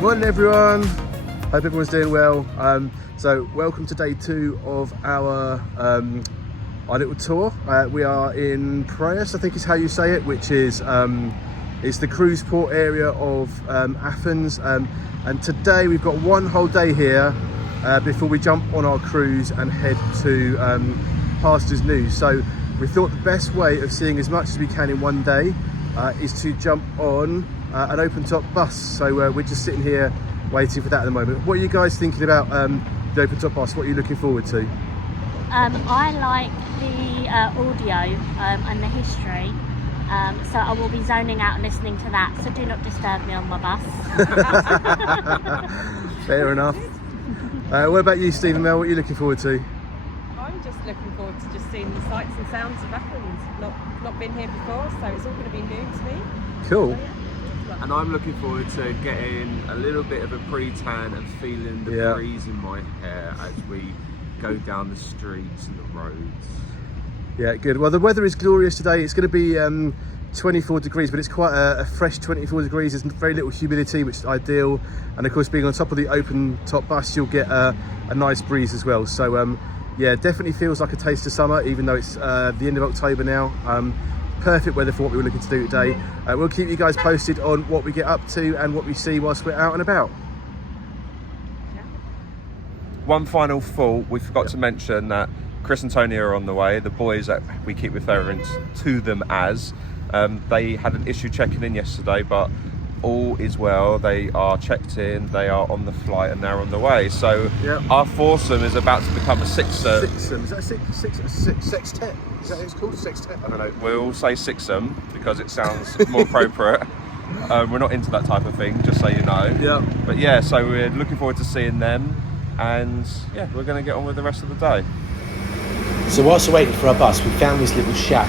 Morning everyone, hope everyone's doing well. So welcome to day 2 of our little tour. We are in Piraeus, I think is how you say it, which is it's the cruise port area of Athens, and today we've got one whole day here before we jump on our cruise and head to Pastors News. So we thought the best way of seeing as much as we can in one day is to jump on an open top bus. So we're just sitting here waiting for that at the moment. What are you guys thinking about the open top bus? What are you looking forward to? I like the audio and the history, so I will be zoning out and listening to that, so do not disturb me on my bus. Fair enough. What about you, Stephen Mel? What are you looking forward to? I'm just looking forward to just seeing the sights and sounds of Athens. Not been here before, so it's all going to be new to me. Cool. So, yeah. And I'm looking forward to getting a little bit of a pre-tan and feeling the breeze in my hair as we go down the streets and the roads. Yeah, good. Well, the weather is glorious today. It's going to be 24 degrees, but it's quite a fresh 24 degrees. There's very little humidity, which is ideal. And of course, being on top of the open top bus, you'll get a nice breeze as well. So yeah, definitely feels like a taste of summer, even though it's the end of October now. Perfect weather for what we were looking to do today. We'll keep you guys posted on what we get up to and what we see whilst we're out and about. One final thought, we forgot to mention that Chris and Tony are on the way. The boys that we keep referring to them as, they had an issue checking in yesterday, but all is well. They are checked in, they are on the flight, and they're on the way. So our foursome is about to become a sixsome. Sixsome, is that sextet? Is that what it's called? Sextet? I don't know. We'll say sixsome because it sounds more appropriate. We're not into that type of thing, just so you know. Yeah. But yeah, so we're looking forward to seeing them, and yeah, we're going to get on with the rest of the day. So whilst we're waiting for our bus, we found this little shack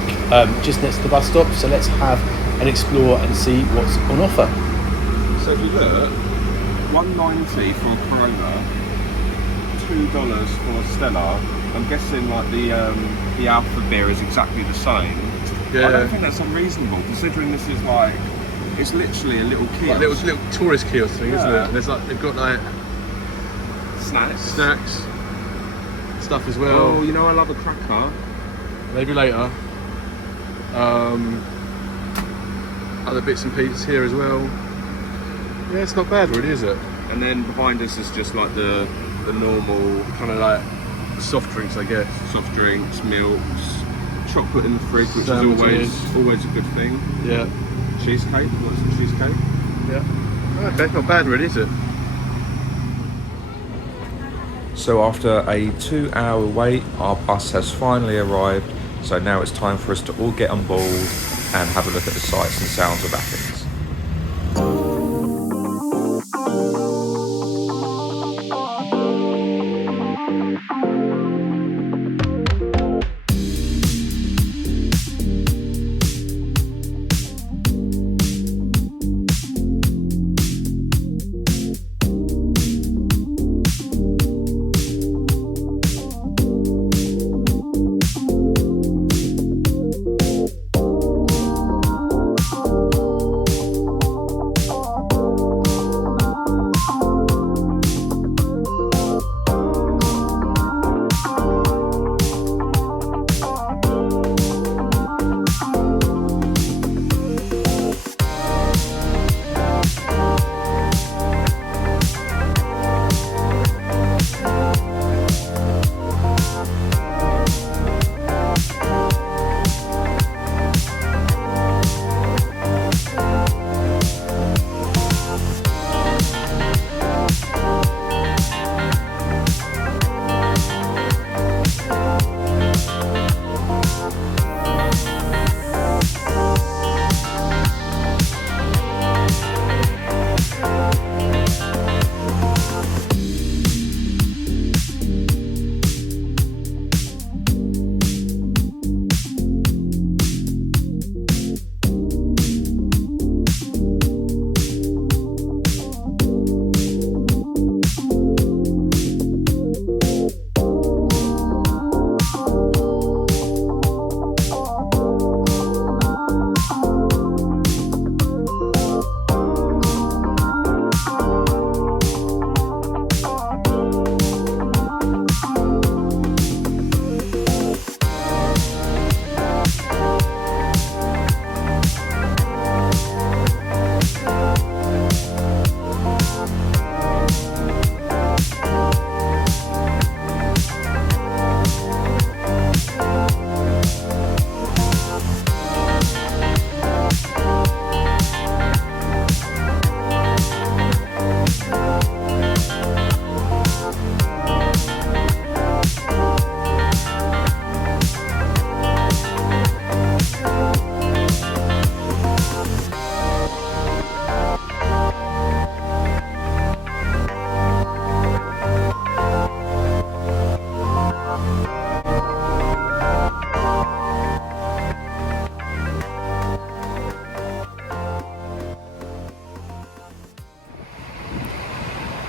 just next to the bus stop. So let's have an explore and see what's on offer. So if you look, $1.90 for a Corona, $2 for Stella. I'm guessing like the Alpha beer is exactly the same. Yeah. I don't think that's unreasonable, considering this is like, it's literally a little kiosk. Like little tourist kiosk thing, isn't it? And there's like, they've got like snacks, stuff as well. Oh, you know, I love a cracker. Maybe later. Other bits and pieces here as well. Yeah, it's not bad really, is it? And then behind us is just like the normal kind of like soft drinks, I guess. Soft drinks, milks, chocolate in the fridge, which Sandwiches. is always a good thing. Yeah. Cheesecake, what's the cheesecake? Yeah. Okay, not bad really, is it? So after a 2-hour wait, our bus has finally arrived. So now it's time for us to all get on board and have a look at the sights and sounds of Athens.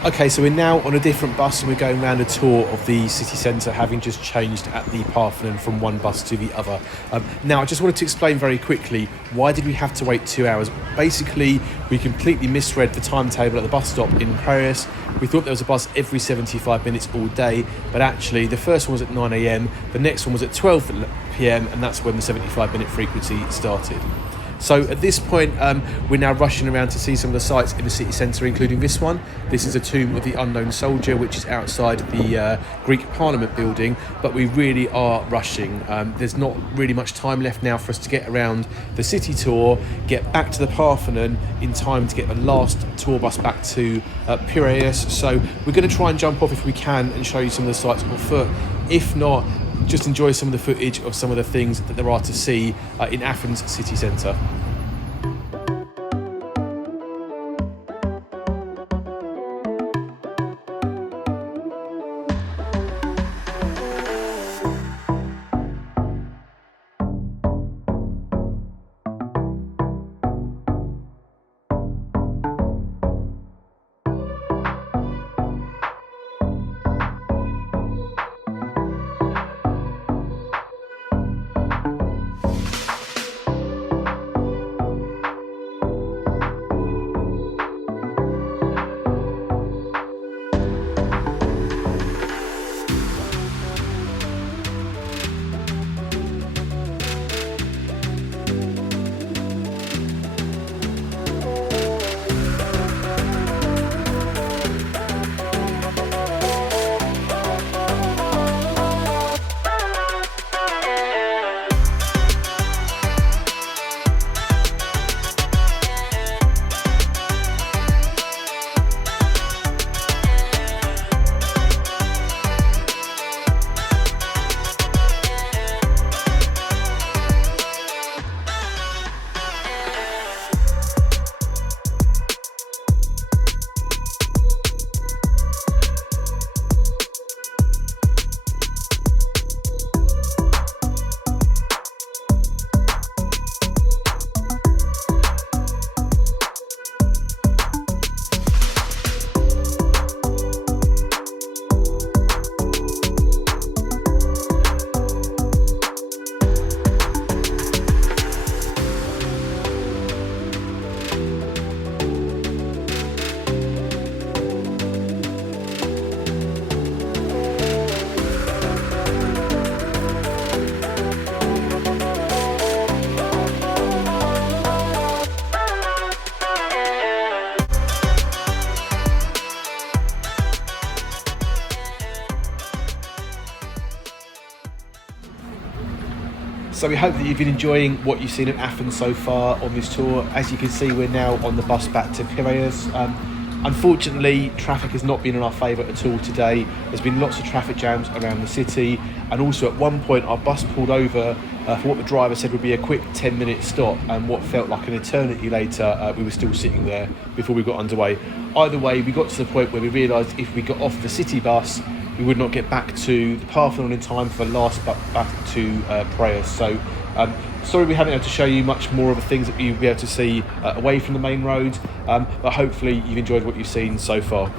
Okay, so we're now on a different bus and we're going around a tour of the city centre, having just changed at the Parthenon from one bus to the other. Now, I just wanted to explain very quickly, why did we have to wait 2 hours? Basically, we completely misread the timetable at the bus stop in Piraeus. We thought there was a bus every 75 minutes all day, but actually the first one was at 9 a.m, the next one was at 12 p.m, and that's when the 75-minute frequency started. So at this point, we're now rushing around to see some of the sites in the city centre, including this one. This is a tomb of the unknown soldier, which is outside the Greek Parliament building, but we really are rushing. There's not really much time left now for us to get around the city tour, get back to the Parthenon in time to get the last tour bus back to Piraeus. So we're going to try and jump off if we can and show you some of the sites on foot. If not, just enjoy some of the footage of some of the things that there are to see in Athens city centre. So we hope that you've been enjoying what you've seen in Athens so far on this tour. As you can see, we're now on the bus back to Piraeus. Unfortunately, traffic has not been in our favour at all today. There's been lots of traffic jams around the city, and also at one point our bus pulled over for what the driver said would be a quick 10-minute stop, and what felt like an eternity later we were still sitting there before we got underway. Either way, we got to the point where we realised if we got off the city bus we would not get back to the Parthenon in time for the last bus back to Piraeus. So sorry we haven't been able to show you much more of the things that you'll be able to see away from the main road, but hopefully you've enjoyed what you've seen so far.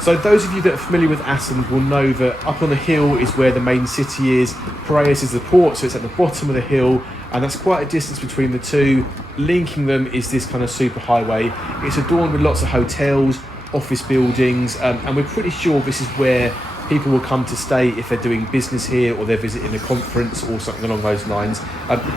So those of you that are familiar with Athens will know that up on the hill is where the main city is. Piraeus is the port, so it's at the bottom of the hill, and that's quite a distance between the two. Linking them is this kind of super highway. It's adorned with lots of hotels, office buildings, and we're pretty sure this is where people will come to stay if they're doing business here or they're visiting a conference or something along those lines.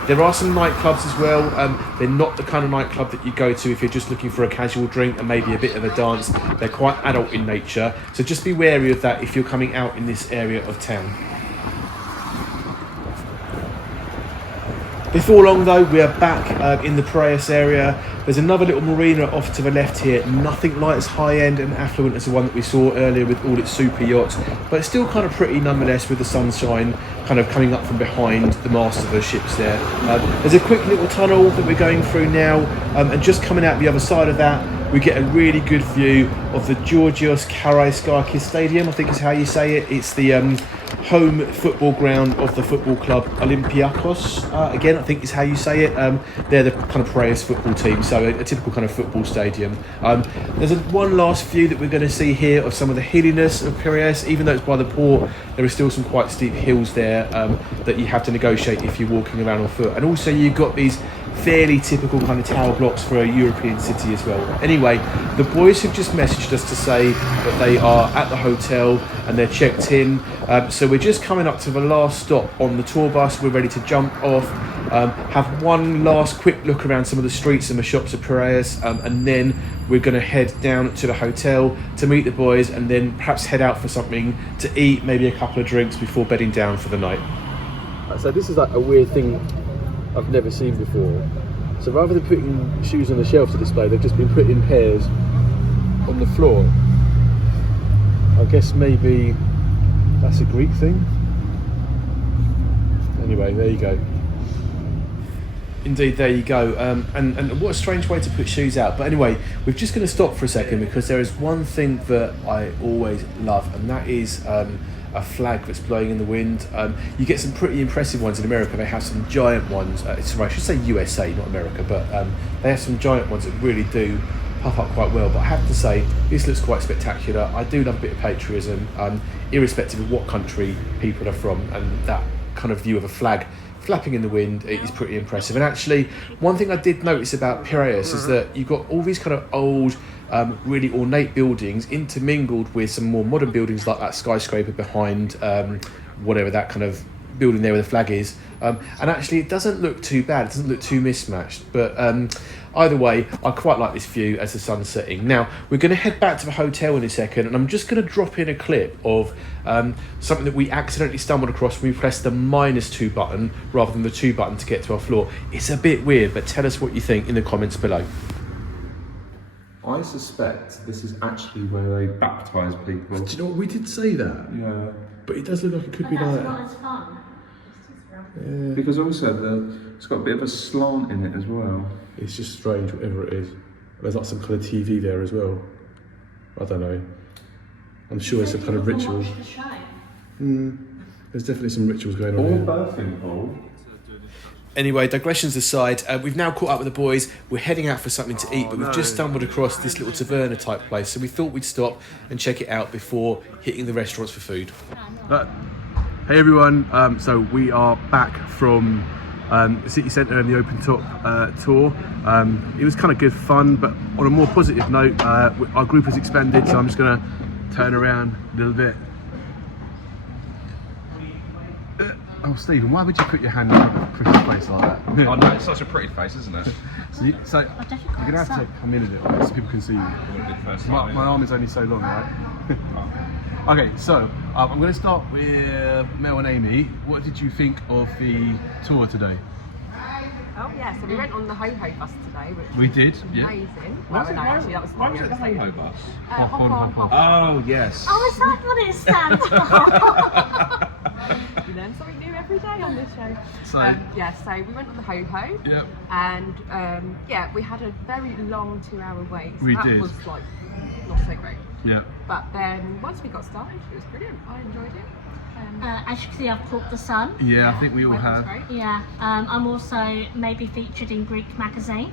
There are some nightclubs as well. They're not the kind of nightclub that you go to if you're just looking for a casual drink and maybe a bit of a dance. They're quite adult in nature, so just be wary of that if you're coming out in this area of town. Before long though, we are back in the Piraeus area. There's another little marina off to the left here, nothing like as high-end and affluent as the one that we saw earlier with all its super yachts, but it's still kind of pretty nonetheless, with the sunshine kind of coming up from behind the mast of the ships there. There's a quick little tunnel that we're going through now, and just coming out the other side of that, we get a really good view of the Georgios Karaskakis Stadium, I think is how you say it. It's the home football ground of the football club Olympiacos. Again, I think is how you say it. They're the kind of Piraeus football team, so a typical kind of football stadium. There's one last view that we're going to see here of some of the hilliness of Piraeus. Even though it's by the port, there are still some quite steep hills there that you have to negotiate if you're walking around on foot. And also you've got these fairly typical kind of tower blocks for a European city as well. Anyway, the boys have just messaged us to say that they are at the hotel and they're checked in. So we're just coming up to the last stop on the tour bus. We're ready to jump off, have one last quick look around some of the streets and the shops of Piraeus, and then we're going to head down to the hotel to meet the boys and then perhaps head out for something to eat, maybe a couple of drinks before bedding down for the night. So this is like a weird thing I've never seen before. So rather than putting shoes on the shelf to display, they've just been put in pairs on the floor. I guess maybe that's a Greek thing. Anyway, there you go. Indeed, there you go. And what a strange way to put shoes out. But anyway, we're just going to stop for a second because there is one thing that I always love, and that is a flag that's blowing in the wind. You get some pretty impressive ones in America. They have some giant ones. I should say USA, not America, but they have some giant ones that really do puff up quite well. But I have to say, this looks quite spectacular. I do love a bit of patriotism, irrespective of what country people are from, and that kind of view of a flag flapping in the wind is pretty impressive. And actually, one thing I did notice about Piraeus is that you've got all these kind of old, really ornate buildings intermingled with some more modern buildings like that skyscraper behind whatever that kind of building there where the flag is. And actually, it doesn't look too bad. It doesn't look too mismatched. But either way, I quite like this view as the sun's setting. Now, we're going to head back to the hotel in a second, and I'm just going to drop in a clip of something that we accidentally stumbled across when we pressed the -2 button rather than the 2 button to get to our floor. It's a bit weird, but tell us what you think in the comments below. I suspect this is actually where they baptise people. Do you know what, we did say that? Yeah. But it does look like it could But be that's like not as fun. Yeah. Because also it's got a bit of a slant in it as well. It's just strange, whatever it is. There's like some kind of TV there as well. I don't know. I'm sure it's some kind of ritual. Watch the show. There's definitely some rituals going on Or here. birthing pool. Anyway, digressions aside, we've now caught up with the boys. We're heading out for something to eat, but we've just stumbled across this little taverna type place, so we thought we'd stop and check it out before hitting the restaurants for food. Hey everyone, so we are back from the city centre and the open top tour. It was kind of good fun, but on a more positive note, our group has expanded, so I'm just going to turn around a little bit. Oh Stephen, why would you put your hand on Chris's face like that? Oh no, it's such a pretty face, isn't it? So you're going to have to come in a little bit so people can see you. My arm is only so long, right? Okay, so I'm going to start with Mel and Amy. What did you think of the tour today? Oh yeah, so we went on the Ho-Ho bus today, which We did, yeah. amazing. Well, no, actually, that was Why was it the the Ho-Ho bus? Hop on, hop off. Oh yes. Oh, is that what it stands for? You learn something new every day on this show. So- So we went on the Ho-Ho. Yep. And we had a very long 2-hour wait. So We that did. was like not so great. Yeah. But then once we got started, it was brilliant. I enjoyed it. As you can see, I've caught the sun. Yeah, I think we all weather was have. great. Yeah, I'm also maybe featured in Greek magazine.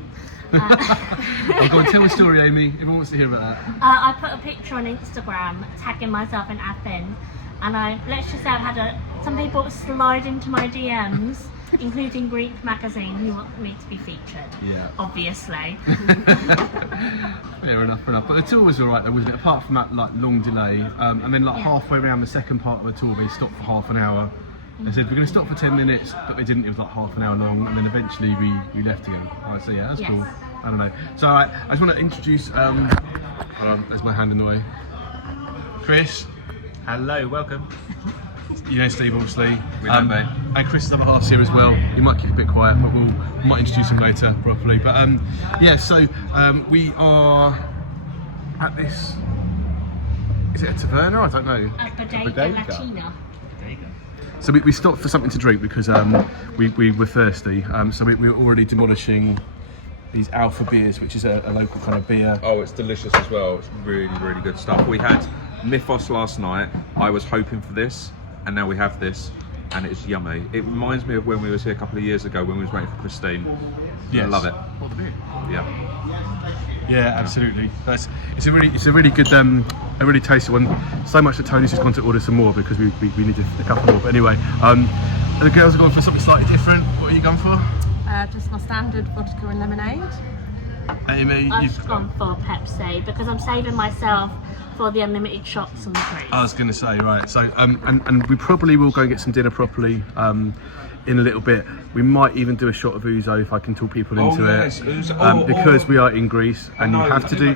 I've got to tell a story, Amy. Everyone wants to hear about that. I put a picture on Instagram tagging myself in Athens, and let's just say I've had some people slide into my DMs, including Greek magazine, who want me to be featured. Yeah. Obviously. Fair enough. But the tour was alright though, wasn't it? Apart from that like long delay, and then like Yeah. halfway around the second part of the tour, they stopped for half an hour. They said we're going to stop for 10 minutes, but they didn't. It was like half an hour long, and then eventually we left again. Alright, so yeah, that's Yes. cool. I don't know. So I just want to introduce. Hold on, there's my hand in the way. Chris. Hello, welcome. You know Steve, obviously. We know, mate. And Chris is other half's here as well. He might keep a bit quiet, but we might introduce him later properly. But we are at this. Is it a taverna? I don't know. A bodega latina. So we stopped for something to drink because we were thirsty. So we were already demolishing these Alpha beers, which is a local kind of beer. Oh, it's delicious as well. It's really, really good stuff. We had Mythos last night. I was hoping for this, and now we have this, and it's yummy. It reminds me of when we was here a couple of years ago when we was waiting for Christine. Yes. I love it. What the beer? Yeah. Absolutely. It's a really good, a really tasty one. So much that Tony's just gone to order some more because we need a couple more. But anyway, the girls are going for something slightly different. What are you going for? Just my standard vodka and lemonade. Amy, I've just gone for Pepsi because I'm saving myself for the unlimited shots and drinks. I was going to say, right. So, and we probably will go and get some dinner properly in a little bit. We might even do a shot of ouzo if I can talk people into it. Because we are in Greece and you have to do.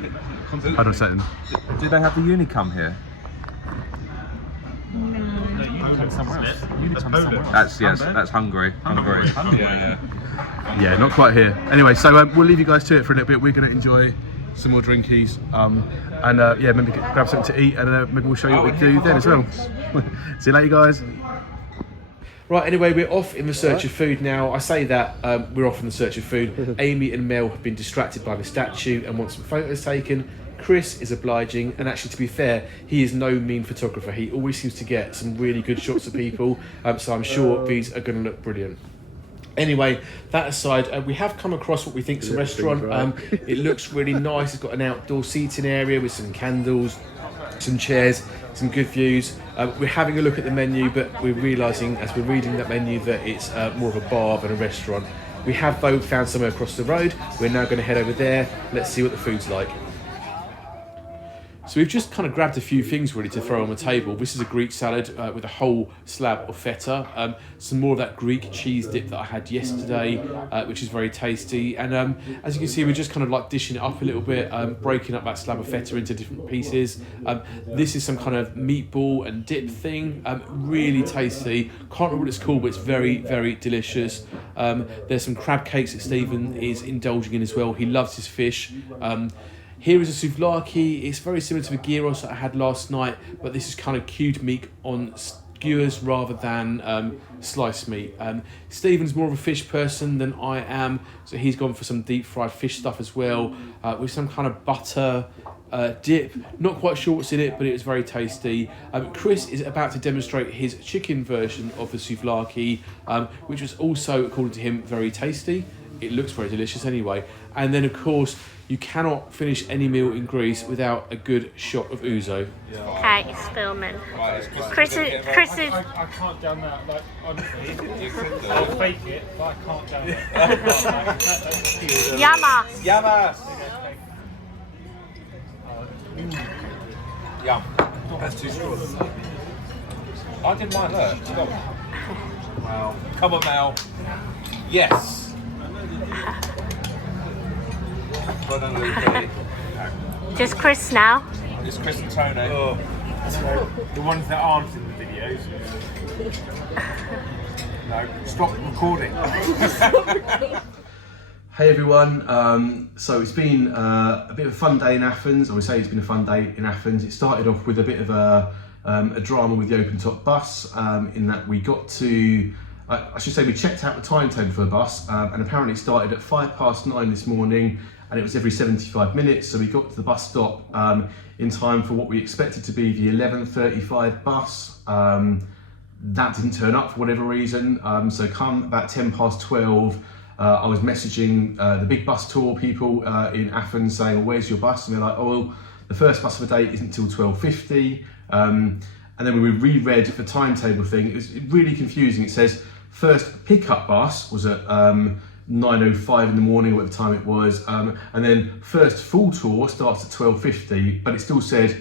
Hold on a second. Do they have the Unicum here? That's Hungary. Yeah, not quite here. Anyway, so we'll leave you guys to it for a little bit. We're going to enjoy some more drinkies, and maybe grab something to eat, and maybe we'll show you what we do then as well. See you later, guys. Right, anyway, we're off in the search of food now. I say that we're off in the search of food. Amy and Mel have been distracted by the statue and want some photos taken. Chris is obliging, and actually, to be fair, he is no mean photographer. He always seems to get some really good shots of people, so I'm sure these are going to look brilliant. Anyway, that aside, we have come across what we think is a restaurant. It looks really nice. It's got an outdoor seating area with some candles, some chairs, some good views. We're having a look at the menu, but we're realising as we're reading that menu that it's more of a bar than a restaurant. We have, though, found somewhere across the road. We're now going to head over there. Let's see what the food's like. So we've just kind of grabbed a few things really to throw on the table. This is a Greek salad with a whole slab of feta. Some more of that Greek cheese dip that I had yesterday, which is very tasty. And as you can see, we're just kind of like dishing it up a little bit, breaking up that slab of feta into different pieces. This is some kind of meatball and dip thing. Really tasty. Can't remember what it's called, but it's very, very delicious. There's some crab cakes that Stephen is indulging in as well. He loves his fish. Here is a souvlaki. It's very similar to the gyros that I had last night, but this is kind of cured meat on skewers rather than sliced meat. Stephen's more of a fish person than I am, so he's gone for some deep fried fish stuff as well, with some kind of butter dip. Not quite sure what's in it, but it was very tasty. Chris is about to demonstrate his chicken version of the souvlaki, which was also, according to him, very tasty. It looks very delicious anyway. And then, of course, you cannot finish any meal in Greece without a good shot of ouzo. Okay, it's filming. Chris is... I can't down that, like, honestly. I'll fake it, but I can't down that. Yamas! Yum. That's too strong. I didn't mind that. Wow. Come on, Mel. Yes. Just Chris now. It's Chris and Tony. Oh. The ones that aren't in the videos. No, stop recording. Hey everyone, so it's been a bit of a fun day in Athens. I would say it's been a fun day in Athens. It started off with a bit of a drama with the open top bus, in that we got to, I should say we checked out the timetable for the bus, and apparently it started at 9:05 this morning, and it was every 75 minutes. So we got to the bus stop in time for what we expected to be the 11:35 bus. That didn't turn up for whatever reason. So come about 12:10, I was messaging the big bus tour people in Athens saying, well, where's your bus? And they're like, oh, well, the first bus of the day isn't until 12:50. And then when we reread the timetable thing, it was really confusing. It says first pickup bus was at 9:05 in the morning, whatever time it was. And then first full tour starts at 12:50, but it still said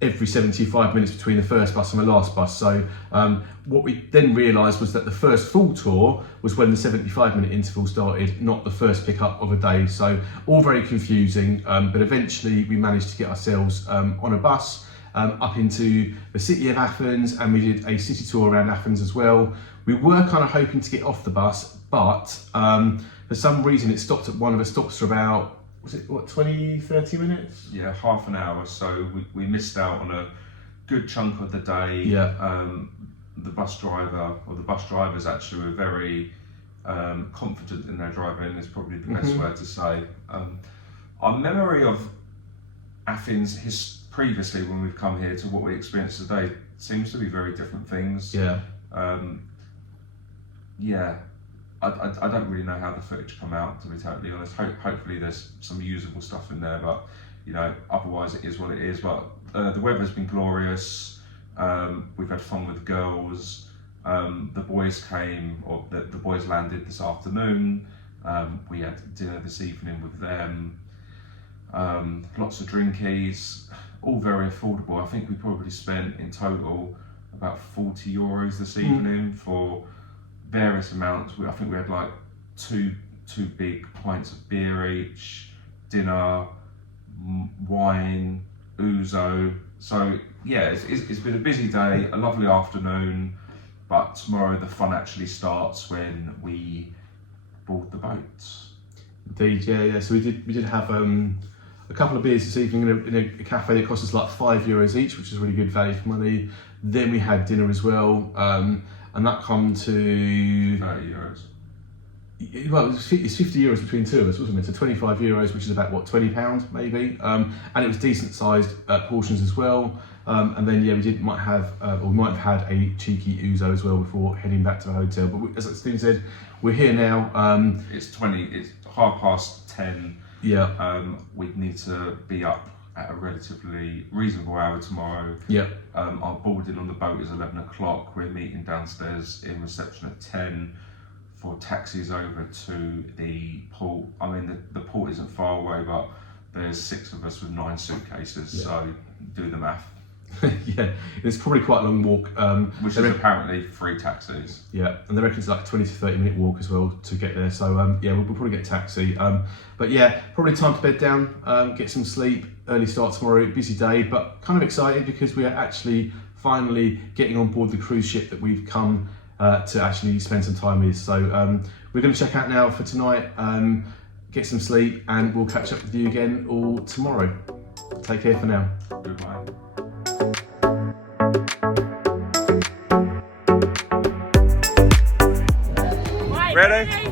every 75 minutes between the first bus and the last bus. So what we then realised was that the first full tour was when the 75-minute interval started, not the first pickup of a day. So all very confusing, but eventually we managed to get ourselves on a bus up into the city of Athens, and we did a city tour around Athens as well. We were kind of hoping to get off the bus, but for some reason it stopped at one of the stops for about, was it what, 20-30 minutes? Yeah, half an hour. So we missed out on a good chunk of the day. Yeah. The bus driver, or the bus drivers actually, were very confident in their driving, is probably the best word to say. Our memory of Athens previously, when we've come here, to what we experienced today, seems to be very different things. Yeah. Yeah. I don't really know how the footage come out, to be totally honest. Hopefully there's some usable stuff in there, but you know, otherwise it is what it is. But the weather's been glorious. We've had fun with the girls. The boys came, or the boys landed this afternoon. We had dinner this evening with them. Lots of drinkies, all very affordable. I think we probably spent in total about €40 this evening for various amounts. I think we had like two big pints of beer each, dinner, wine, ouzo. So yeah, it's been a busy day, a lovely afternoon, but tomorrow the fun actually starts when we board the boats. Indeed, yeah. So we did have a couple of beers this evening in a cafe that cost us like €5 each, which is really good value for money. Then we had dinner as well, and that come to €30. Well, it's €50 between two of us, wasn't it? So €25, which is about what, £20 maybe, and it was decent sized portions as well. And then yeah, we might have had a cheeky ouzo as well before heading back to the hotel. But as Stephen said, we're here now. It's 10:30. Yeah. We'd need to be up at a relatively reasonable hour tomorrow. Yeah. Our boarding on the boat is 11 o'clock. We're meeting downstairs in reception at 10 for taxis over to the port. I mean, the port isn't far away, but there's 6 of us with 9 suitcases, so do the math. Yeah, it's probably quite a long walk. Which is apparently 3 taxis. Yeah, and they reckon it's like a 20 to 30 minute walk as well to get there. So yeah, we'll probably get a taxi. But yeah, probably time to bed down, get some sleep, early start tomorrow, busy day, but kind of excited because we are actually finally getting on board the cruise ship that we've come to actually spend some time with. So we're going to check out now for tonight, get some sleep, and we'll catch up with you again all tomorrow. Take care for now. Goodbye. Ready?